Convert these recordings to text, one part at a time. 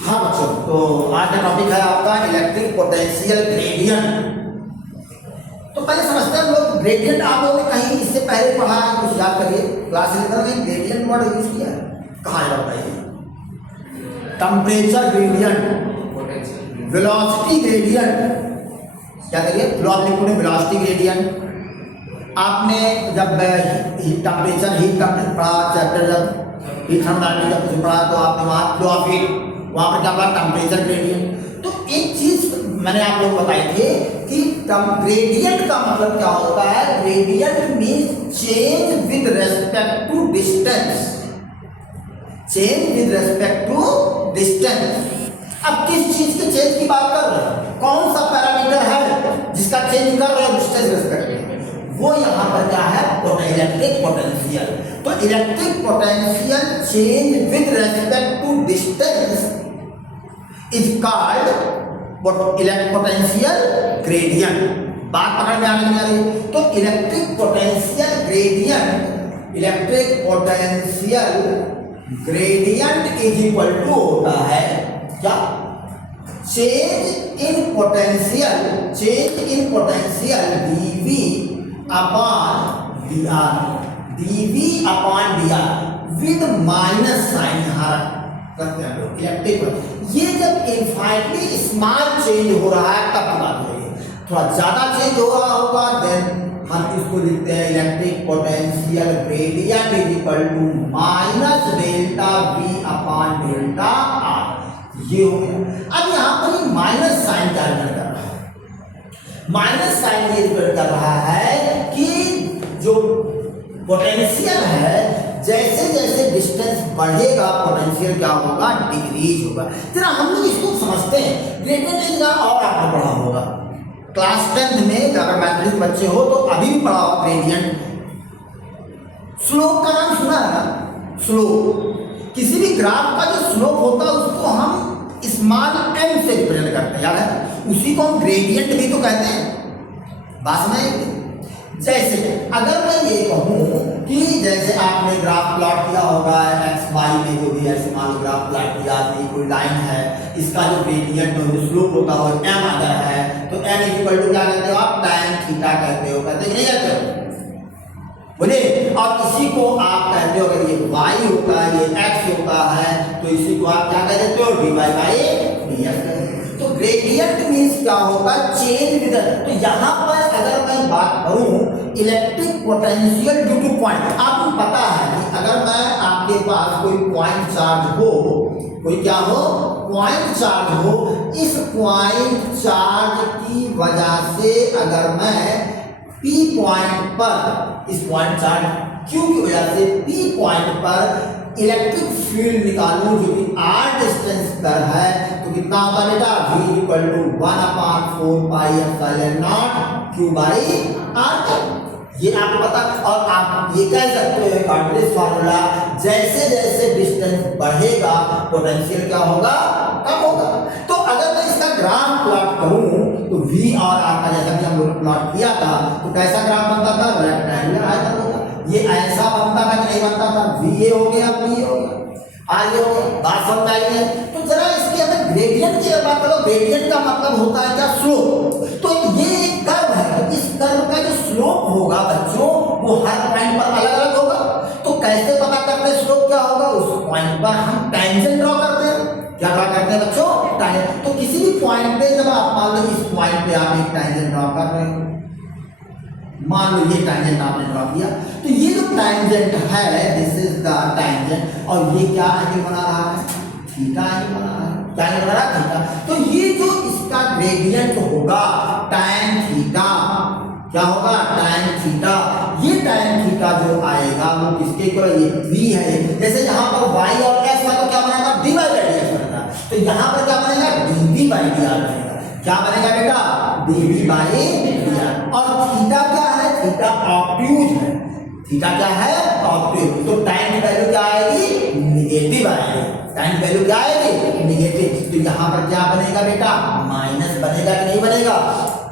हाँ बच्चों, तो आज का टॉपिक है आपका इलेक्ट्रिक पोटेंशियल ग्रेडियंट। तो पहले समझते हैं हम लोग ग्रेडियंट। आप लोगों ने कहीं इससे पहले पढ़ा है, कुछ याद करिए। क्लास 11 में ग्रेडियंट वर्ड यूज किया है, कहाँ है बताइए? टेम्परेचर ग्रेडियंट, वेलोसिटी ग्रेडियंट, क्या करिए लिक्विड वेलोसिटी ग्रेडियंट। आपने जब टेम्परेचर हीट पढ़ा चैप्टर, जब हीट थर्मोडायनामिक्स जब कुछ पढ़ा तो आपने वहाँ फ्लो ऑफ हीट, वहाँ पर क्या पढ़ा? Temperature gradient. तो एक चीज मैंने आप लोग बताई थी कि ग्रेडियंट का मतलब क्या होता है? Gradient means change with respect to distance, change with respect to distance. अब किस चीज के चेंज की बात कर रहे हैं? कौन सा पैरामीटर है जिसका चेंज कर रहे हैं डिस्टेंस रेस्पेक्ट में? वो यहाँ पर क्या है? Electric potential. तो electric potential change with respect to distance is called electric potential gradient. बात पकड़ में आने जा रही है। तो electric potential gradient, electric potential gradient is equal to होता है क्या? Change in potential, change in potential d v upon d r, d v upon d r with minus sign यहाँ रखते हैं लोग। इलेक्ट्रिक ये जब इनफाइनटली स्मॉल चेंज हो रहा है तब की बात हो रही है। थोड़ा ज्यादा चेंज हो रहा होगा देन हम इसको लिखते हैं electric potential gradient is equal to minus delta V upon delta R. ये हो गया। अब यहाँ पर ये माइनस साइन क्या रिप्रेजेंट कर रहा है? माइनस साइन ये रिप्रेजेंट कर रहा है कि जो पोटेंशियल है जैसे जैसे डिस्टेंस बढ़ेगा पोटेंशियल क्या होगा? डिक्रीज होगा। जरा हम लोग इसको समझते हैं। ग्रेडियंट का और आपने पढ़ा होगा क्लास 10 में, अगर मैथमेटिक्स बच्चे हो तो अभी भी पढ़ा होगा ग्रेडियंट। स्लोप का नाम सुना है ना? स्लोप, किसी भी ग्राफ का जो स्लोप होता है उसको हम स्मॉल एम से रिप्रेजेंट करते हैं, याद है? उसी को हम ग्रेडियंट भी तो कहते हैं। बात में जैसे अगर मैं ये कहूँ कि जैसे आपने ग्राफ प्लॉट किया होगा एक्स वाई में, जो भी ऐसे मान लो ग्राफ प्लॉट किया, कोई लाइन है, इसका जो ग्रेडियंट जो स्लोप होता है एम अगर है तो एम इक्वल टू क्या कहते हो आप? टैन थीटा कहते हो। कहते नहीं कहते हो? बोलिए। और इसी को आप कहते हो अगर ये y होता है, ये x होता है, तो इसी को आप क्या कह देते हो? dy by dx। तो ग्रेडियंट मींस क्या होता है? Change with. तो यहाँ पर अगर मैं बात करूँ electric potential due two point, आपको पता है कि अगर मैं आपके पास कोई पॉइंट चार्ज हो, कोई क्या हो? पॉइंट चार्ज हो, इस पॉइंट चार्ज की वजह से अगर मैं P पॉइंट पर, इस पॉइंट चार्ज Q की वजह से P पॉइंट पर इलेक्ट्रिक फील्ड निकालूं जो कि r डिस्टेंस पर है, तो कितना होता है बेटा? V equal to 1/4 pi epsilon naught Q by r। ये आपको पता। और आप ये कह सकते हो कार्टेशियन फार्मूला, जैसे जैसे डिस्टेंस बढ़ेगा पोटेंशियल क्या होगा? कम होगा। तो अगर मैं इसका ग्राफ प्लॉट करूं तो V और R का जैसा कि हम लोग प्लॉट किया था तो कैसा ग्राफ बनता था? रेक्टेंगुलर आयतन होता। ये ऐसा बनता था कि नहीं बनता था? V हो गया, V हो गया, R हो गया। बात समझ आई है? तो जरा इसके अंदर ग्रेडियंट की बात करो। ग्रेडियंट का मतलब होता है क्या? स्लोप। तो ये एक कर्व है, इस कर्व का जो स्लोप होगा बच्चों वो हर पॉइंट पर अलग अलग होगा। तो कैसे पता करते हैं स्लोप क्या होगा? उस पॉइंट पर हम टेंजेंट ड्रॉ करते हैं। क्या ड्रॉ करते हैं बच्चों? टेंजेंट। तो किसी भी पॉइंट पे जब आप मान लो इस पॉइंट पे आप एक टेंजेंट ड्रॉ कर रहे हो, मान लो ये टेंजेंट आपने ड्रॉ किया, तो ये जो टेंजेंट है दिस इज द टेंजेंट, और ये क्या एंगल बना रहा है? थीटा एंगल बना रहा है। क्या एंगल बना रहा है? थीटा। तो ये जो इसका ग्रेडियंट होगा tan थीटा, क्या होगा? tan theta. ये tan थीटा जो आएगा वो किसके इक्वल? ये v है। जैसे यहाँ पर y और x है तो क्या बनेगा? dy बाई dx बनेगा। तो यहाँ पर क्या बनेगा? dv बाई dr बनेगा। क्या बनेगा बेटा? dv by dr। और थीटा क्या है? थीटा ऑब्ट्यूज है। थीटा क्या है? ऑब्ट्यूज। तो tan की वैल्यू क्या आएगी? नेगेटिव आएगी। tan की वैल्यू क्या आएगी? नेगेटिव। तो यहाँ पर क्या बनेगा बेटा? माइनस बनेगा कि नहीं बनेगा?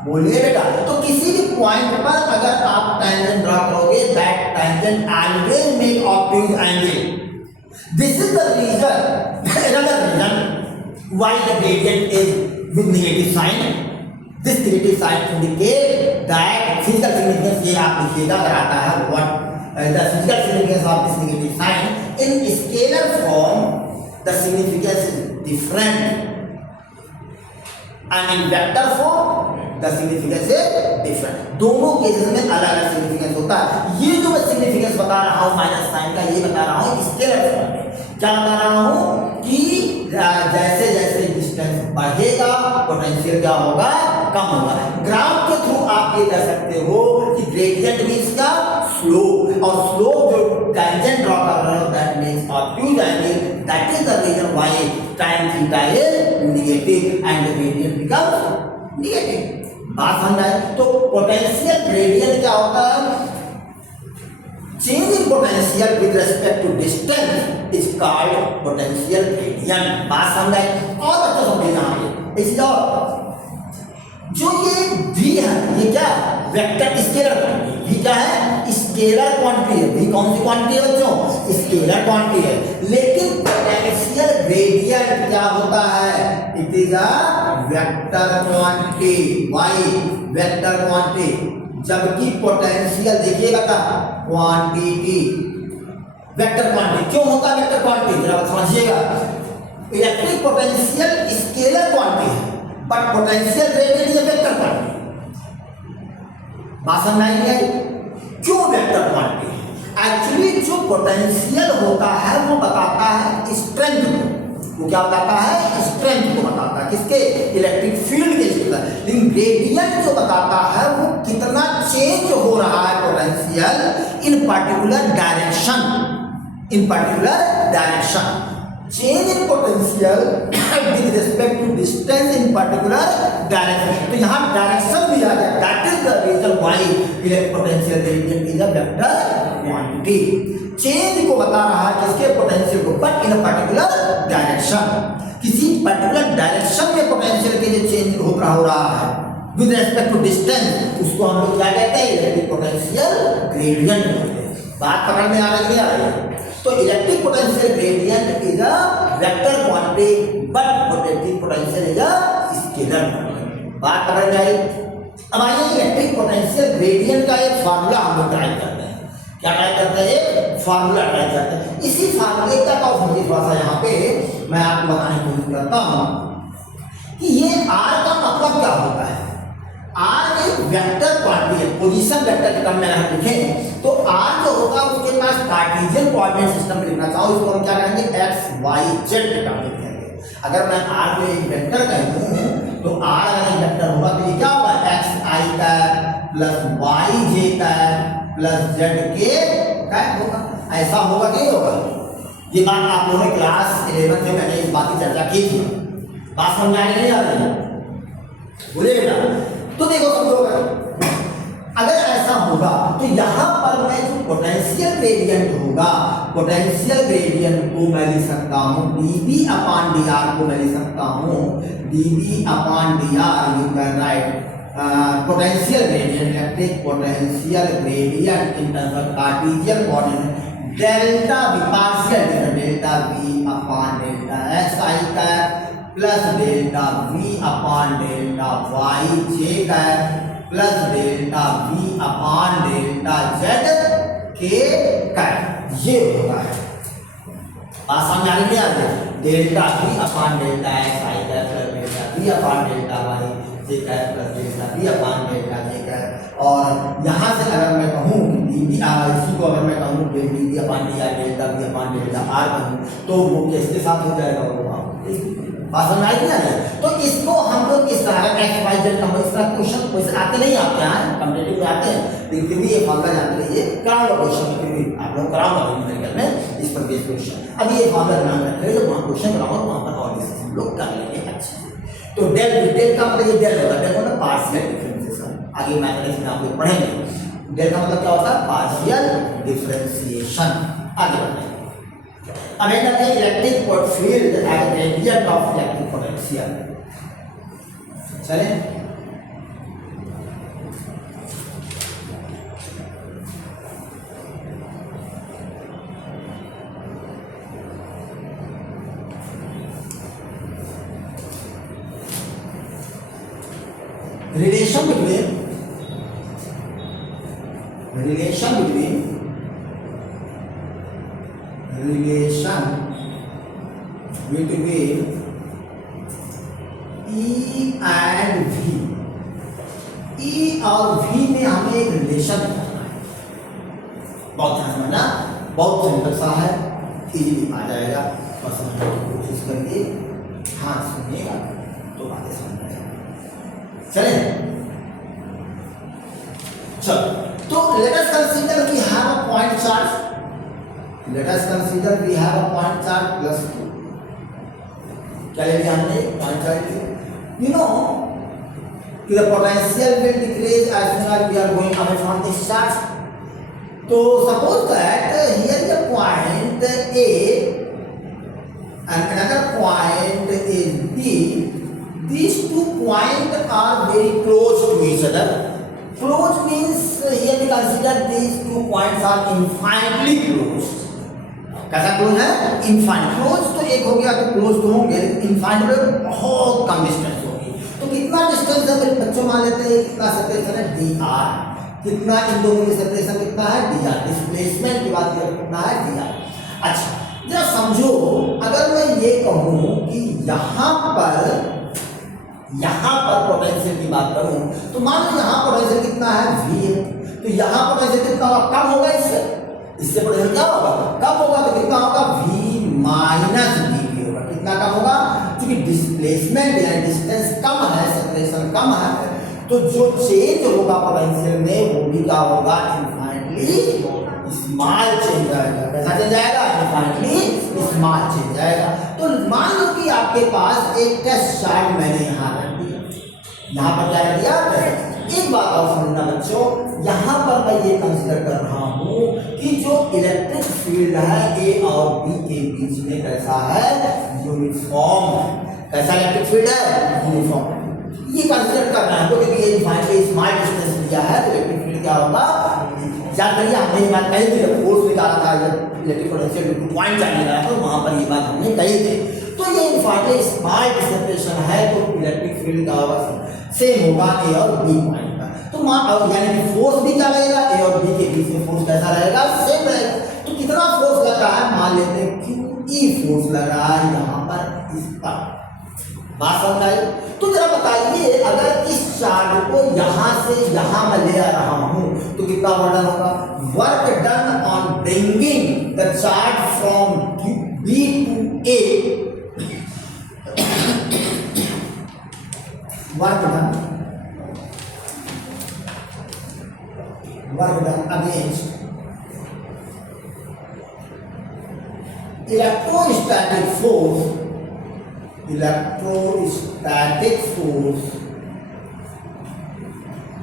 बोलिए बेटा। तो किसी भी पॉइंट पर अगर आप टेंजेंट ड्रॉ करोगे that tangent always make obtuse angle. This is the reason, another reason why the gradient is with negative sign. This negative sign indicate that physical significance ये आप लिखिएगा अगर आता है what the physical significance of this negative sign in scalar form the significance is different and in vector form the significance is different. दोनों cases में अलग अलग सिग्निफिकेंस होता है. ये जो मैं सिग्निफिकेंस बता रहा हूँ माइनस साइन का ये बता रहा हूँ स्केलर फॉर्म में. क्या बता रहा हूँ कि जैसे जैसे डिस्टेंस बढ़ेगा पोटेंशियल क्या होगा कम होगा. ग्राफ के थ्रू आप ये कह सकते हो कि ग्रेडियंट मींस क्या स्लोप और स्लोप जो टेंजेंट ड्रॉ कर रहे हो that means obtuse angle that is the reason why tan theta is negative and the gradient becomes negative. बात समझ आए. तो पोटेंशियल ग्रेडियंट क्या होता है change in potential with respect to distance is called potential gradient. बात समझ आए. और बच्चों समझिए यहाँ पे इसी और जो ये v है ये क्या वेक्टर स्केलर क्वांटिटी. v क्या है स्केलर क्वांटिटी है. v कौन सी क्वांटिटी है बच्चों स्केलर क्वांटिटी है. लेकिन पोटेंशियल ग्रेडियंट क्या होता है it is a vector quantity. y vector quantity. जबकि पोटेंशियल देखिएगा क्या क्वांटिटी वेक्टर क्वांटिटी. क्यों होता है वेक्टर क्वांटिटी जरा समझिएगा. इलेक्ट्रिक पोटेंशियल स्केलर क्वांटिटी है but potential gradient is vector quantity. बात समझ आई है. क्यों वेक्टर क्वांटिटी एक्चुअली जो पोटेंशियल होता है वो बताता है स्ट्रेंथ को. वो क्या बताता है स्ट्रेंथ को बताता है किसके इलेक्ट्रिक फील्ड के स्ट्रेंथ. लेकिन ग्रेडियंट जो बताता है वो कितना चेंज हो रहा है potential in particular direction. In particular direction change in potential with respect to distance in particular direction. तो यहाँ डायरेक्शन भी आ गया. That is the reason why electric potential gradient is a vector quantity. Change को बता रहा है किसके potential को but in a particular direction. किसी पर्टिकुलर डायरेक्शन में पोटेंशियल के जो चेंज हो रहा है विद रेस्पेक्ट टू डिस्टेंस उसको हम लोग क्या कहते हैं इलेक्ट्रिक पोटेंशियल ग्रेडियंट कहते हैं. बात पकड़ में आ रही नहीं आ रही है. तो electric potential gradient is a vector quantity but electric potential is a scalar quantity. बात पकड़ में आई. अब आइए इलेक्ट्रिक पोटेंशियल ग्रेडियंट का एक फार्मूला हम लोग ट्राई करते हैं. क्या ट्राई करते हैं एक फार्मूला ट्राई करते हैं. इसी फार्मूले का समझिए थोड़ा सा यहाँ पे मैं आपको बताने की कोशिश करता हूँ कि ये आर का मतलब क्या होता है. आर एक वेक्टर क्वांटिटी है. पोजीशन वेक्टर के टर्म में अगर लिखें तो आर जो होगा उसके पास कार्टेशियन कोऑर्डिनेट सिस्टम में लिखना चाहो इसको हम क्या कहेंगे एक्स वाई जेड के टर्म में लिखेंगे. अगर मैं आर को एक वेक्टर कहूँ तो आर अगर एक वेक्टर होगा तो ये क्या होगा एक्स आई कैप प्लस वाई जे कैप प्लस जेड के कैप होगा. ऐसा होगा कि नहीं होगा. ये बात आप लोगों ने क्लास 11 में मैंने इस बात की चर्चा की थी. बात समझ आने नहीं आ रही है बोलिए बेटा. तो देखो समझो अगर ऐसा होगा तो यहाँ पर मैं जो पोटेंशियल ग्रेडियंट होगा पोटेंशियल ग्रेडियंट को मैं लिख सकता हूँ dv अपॉन dr को मैं लिख सकता हूँ dv upon dr. You can right potential gradient electric potential gradient in terms of Cartesian coordinate delta v partial delta v upon delta x i cap plus delta v upon delta y j cap plus delta v upon delta z के cap. ये होता है. आसान जाने नहीं आते. Delta v upon delta x i cap plus delta v upon delta y j cap plus delta v upon delta j cap. और यहाँ से अगर मैं कहूँ कि इसी को अगर मैं कहूँ dv upon dr delta v upon delta r कहूँ तो वो किसके साथ हो जाएगा वो बात समझ नहीं आ रही. तो इसको हम लोग इस तरह एक्स वाई जेड का इस तरह क्वेश्चन आते नहीं आते हैं कम्पिटिटिव में आते हैं लेकिन फिर भी ये फार्मूला जानते रहिए. कराऊंगा क्वेश्चन फिर भी आप लोग कराऊंगा न्यूमेरिकल में इस पर बेस्ड क्वेश्चन. अभी ये फार्मूला ध्यान रखिए जब वहाँ क्वेश्चन कराऊंगा वहाँ पर और डिस्कस हम लोग कर लेंगे अच्छे से. तो डेल का मतलब ये डेल होता है. डेल होता है पार्शियल डिफरेंशिएशन. आगे मैथमेटिक्स में आप लोग पढ़ेंगे. डेल का मतलब क्या होता है पार्शियल डिफरेंशिएशन. आगे बढ़ते हैं. अब एक कहते हैं electric field at gradient of electric potential. चले relation between E and V, E और V में हमें एक रिलेशन करना है। बहुत ध्यान देना, बहुत सिंपल सा है, इजीली आ जाएगा, बस समझने की कोशिश करिए, हाँ सुनिएगा तो बातें समझ में आएगी। चले चलो, तो let us consider we have a point charge. Let us consider we have a point charge plus 2. क्या ले लिया हमने? point charge लिया। You know कि the potential will decrease as soon as we are going away from this charge. तो suppose that here is a point A and another point is B. These 2 points are very close to each other. Close means here we consider these 2 points are infinitely close. कैसा close है? Infinite. Close तो एक हो गया तो close तो होंगे, infinite में बहुत कम डिस्टेंस होगी। तो कितना डिस्टेंस है मेरे बच्चों? मान लेते हैं कितना सेपरेशन है? dr। कितना इन दोनों में सेपरेशन कितना है? dr। डिस्प्लेसमेंट की बात करें कितना है? dr। अच्छा जरा समझो, अगर मैं ये कहूँ कि यहाँ पर पोटेंशियल की बात करूँ तो मान लो यहाँ पोटेंशियल कितना है? v है। तो यहाँ पोटेंशियल कितना कम होगा? इससे पोटेंशियल क्या होगा? कम होगा। तो कितना होगा? v माइनस dv होगा। कितना कम होगा? क्योंकि डिस्प्लेसमेंट यानी डिस्टेंस कम है, सेपरेशन कम है, तो जो चेंज होगा पोटेंशियल में वो भी क्या होगा? इनफाइनाइटली स्मॉल चेंज आएगा। कैसा चेंज आएगा? इनफाइनाइटली स्मॉल चेंज आएगा। तो मान लो कि आपके पास एक टेस्ट चार्ज मैंने यहाँ रख दिया, यहाँ पर क्या रख दिया? एक बात और समझना बच्चों, यहाँ पर मैं ये कंसीडर कर रहा हूँ कि जो इलेक्ट्रिक फील्ड है ए और बी के बीच में कैसा है? यूनिफॉर्म है। कैसा इलेक्ट्रिक फील्ड है? यूनिफॉर्म। ये कंसीडर करना है क्योंकि ये इनफाइनाइटली स्मॉल डिस्टेंस दिया है तो इलेक्ट्रिक फील्ड क्या होगा? याद करिए हमने ये बात कही थी जब फोर्स निकाला था, जब इलेक्ट्रिक पोटेंशियल पॉइंट चार्ज निकाला था, वहाँ पर ये बात हमने कही थी। तो ये इनफाइनाइटली स्मॉल सेपरेशन है तो इलेक्ट्रिक फील्ड क्या होगा? सेम होगा ए और बी पॉइंट का। तो मान यानी कि फोर्स भी क्या रहेगा? ए और बी के बीच में फोर्स कैसा रहेगा? सेम रहेगा। तो कितना फोर्स लग रहा है? मान लेते हैं QE फोर्स लग रहा है यहाँ पर, इस पर। बात समझ आई? तो जरा बताइए, अगर इस चार्ज को यहाँ से यहाँ मैं ले आ रहा हूँ तो कितना वर्क होगा? Work done on bringing the charge from B to A, work done against electrostatic force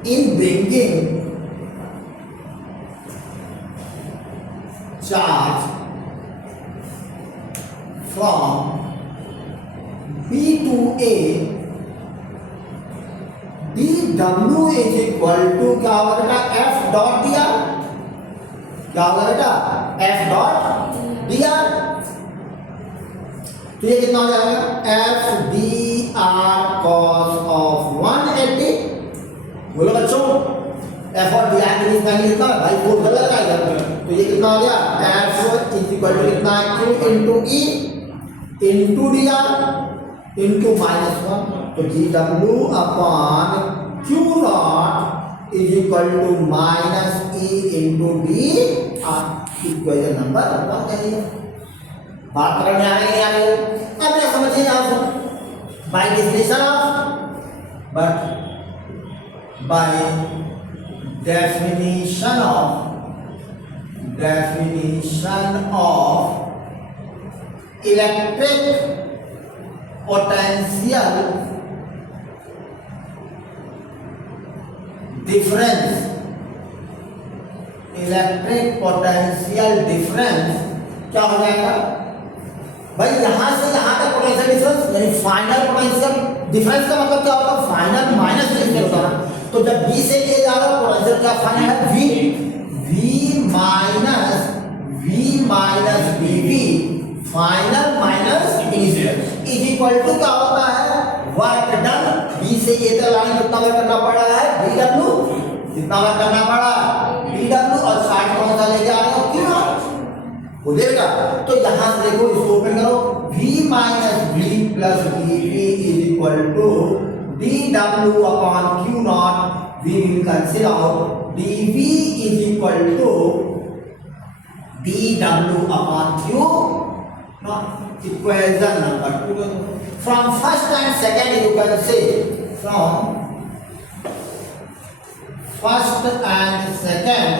in bringing charge from B to A, dW is equal to क्या होगा बेटा? F dot dr। क्या होगा बेटा? F dot dr। तो ये कितना हो जाएगा? F dr cos of 180। बोलो बच्चों, F और dr के बीच में कितना है भाई? 4 लग रहा है। तो ये कितना हो गया? F इज इक्वल टू कितना? Q into E into dr into -1। तो dW upon Q naught is equal to -E into dr। Equation number 1 कहिए। बात करने आ रही है? अब क्या समझिए आप? By definition of electric potential difference, क्या हो जाएगा भाई? यहां से यहां का पोटेंशियल डिफरेंस यानी फाइनल पोटेंशियल डिफरेंस का मतलब क्या होता है? फाइनल माइनस डिफरेंस होता है। तो जब B से A जा रहा है पोटेंशियल क्या फाइनल है? V minus dV final minus initial is equal to क्या होता है? वर्क डन B से ए तक लाने कितना बार करना पड़ा है dw, कितना बार करना पड़ा dw, और 60 कौन सा लेके आ रहे हो q नॉट बोलेगा। तो यहाँ से देखो इसको ओपन करो, v minus v plus dv is equal to dw upon q naught, v will cancel out, dv is equal to dw upon q not. Equation number 2 from first and second you can say, from first and second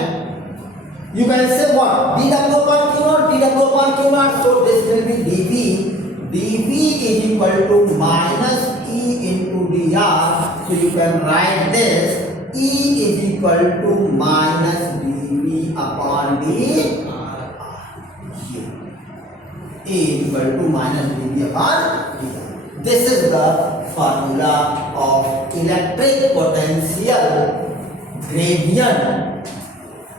you can say what dw upon q naught, dw upon q naught, so this will be dv is equal to minus e into dr, so you can write this e is equal to minus dv upon dr, e is equal to minus dv upon dr. This is the formula of electric potential gradient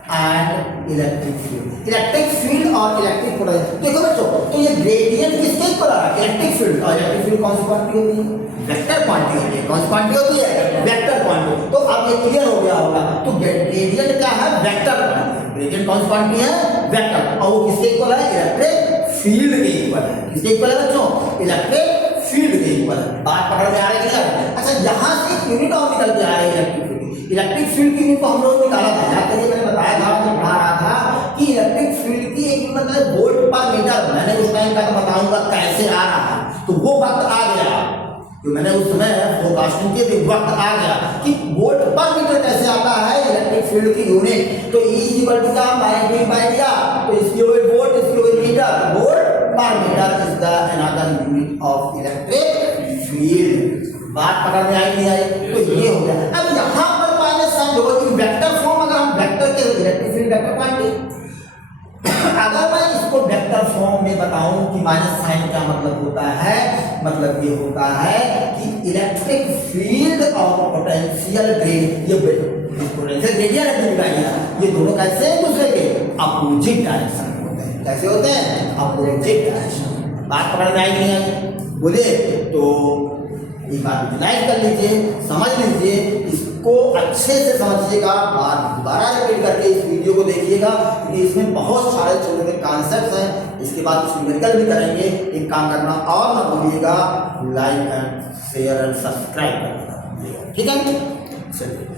and electric field. Electric field और electric potential, देखो बच्चों, तो ये gradient किसके equal आ रहा है electric field, और electric field कौन सी क्वांटिटी होती है वेक्टर क्वांटिटी होती है, कौन सी क्वांटिटी होती है वेक्टर क्वांटिटी। तो अब ये क्लियर हो गया होगा, तो ग्रेडियंट क्या है वेक्टर क्वांटिटी, ग्रेडियंट कौन सी क्वांटिटी है वेक्टर, और वो किसके इक्वल है इलेक्ट्रिक फील्ड के इक्वल है, किसके इक्वल है बच्चों इलेक्ट्रिक फील्ड के इक्वल है। बात पकड़ में आ रही है क्या? अच्छा, यहाँ से एक यूनिट और निकल के आ रही है इलेक्ट्रिक फील्ड की यूनिट को हम लोग निकाला था, याद करिए मैंने बताया था, मैं पढ़ा रहा था कि इलेक्ट्रिक फील्ड की एक मतलब वोल्ट पर मीटर, मैंने उस टाइम का बताऊंगा कैसे आ रहा है, तो वो वक्त आ गया तो मैंने उस समय फोरकास्टिंग के वक्त आ गया कि वोल्ट पर मीटर कैसे आता है इलेक्ट्रिक फील्ड की यूनिट। तो E इक्वल टू का माइनस बाय दिया, तो इसकी हो गई वोल्ट, इसकी हो गई मीटर, वोल्ट पर metre is the another unit of electric field. बात पकड़ में आई नहीं आई? तो ये हो गया। अब यहाँ पर माइनस साइन होगा कि वेक्टर फॉर्म, अगर हम वेक्टर के इलेक्ट्रिक फील्ड वेक्टर क्वांटिटी, अगर मैं इसको वेक्टर फॉर्म में बताऊं कि माइनस साइन क्या मतलब होता है, मतलब ये होता है कि इलेक्ट्रिक फील्ड और पोटेंशियल ग्रेडियंट, ये पोटेंशियल ग्रेडियंट ये दोनों कैसे एक दूसरे के अपोजिट डायरेक्शन में होते हैं, कैसे होते हैं अपोजिट डायरेक्शन। बात पकड़ में आई नहीं आई? बोले तो एक बार यूटिलाइज कर लीजिए, समझ लीजिए, इसको अच्छे से समझिएगा, बार दोबारा रिपीट करके इस वीडियो को देखिएगा, क्योंकि इसमें बहुत सारे छोटे छोटे कॉन्सेप्ट्स हैं। इसके बाद कुछ न्यूमेरिकल भी करेंगे। एक काम करना और ना भूलिएगा, like and share and subscribe करना, ठीक है? चलिए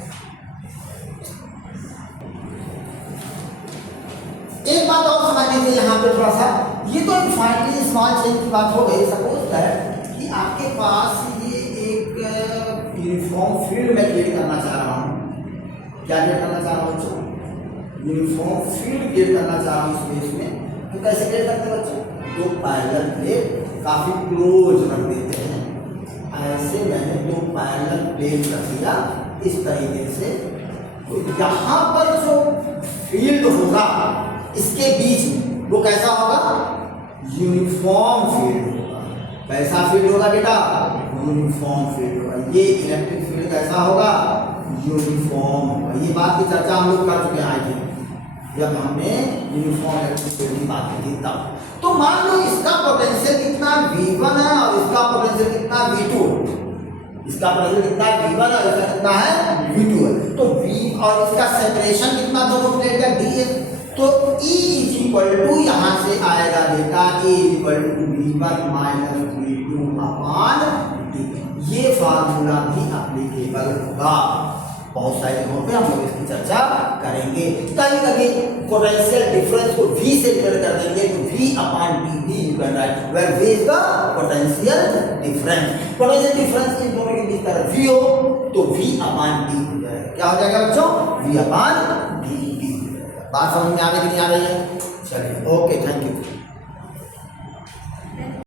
एक बात और समझ लीजिए यहाँ पे थोड़ा सा, ये तो इनफाइनली स्मॉल चेंज की बात हो गई। सपोज दैट कि आपके पास ये एक यूनिफॉर्म फील्ड में क्रिएट करना चाह रहा हूँ। क्या क्रिएट करना चाह रहा हूँ बच्चों? यूनिफॉर्म फील्ड क्रिएट करना चाह रहा हूँ स्पेस में। तो कैसे क्रिएट करते हैं बच्चों? दो पैरेलल प्लेट काफी क्लोज रख देते हैं, ऐसे मैंने दो पैरेलल प्लेट रख दिया इस तरीके से। तो यहाँ पर जो फील्ड होगा इसके बीच में वो कैसा होगा? यूनिफॉर्म फील्ड होगा। कैसा फील्ड होगा बेटा? यूनिफॉर्म फील्ड होगा। ये इलेक्ट्रिक फील्ड कैसा होगा? यूनिफॉर्म होगा। ये बात की चर्चा हम लोग कर चुके हैं आगे, जब हमने यूनिफॉर्म इलेक्ट्रिक फील्ड की बात की थी तब। तो मान लो इसका पोटेंशियल कितना V1 है और इसका पोटेंशियल कितना V2, इसका पोटेंशियल कितना V1 है और इसका कितना है V2 है। तो V और इसका सेपरेशन कितना दोनों प्लेट का D है। तो E इज इक्वल टू यहाँ से आएगा बेटा E is equal to V1 minus V2 upon D। ये फार्मूला भी एप्लीकेबल होगा। बहुत सारे जगहों पे हम लोग इसकी चर्चा करेंगे। कभी कभी पोटेंशियल डिफरेंस को V से रिप्रेजेंट कर देंगे, तो V upon dV you can write, where V is the potential difference. Potential difference इन दोनों के बीच अगर V हो तो V अपॉन D हो जाएगा। क्या हो जाएगा बच्चों? V upon D। बात समझ में आ रही है कि नहीं आ रही है? चलिए, ओके, थैंक यू।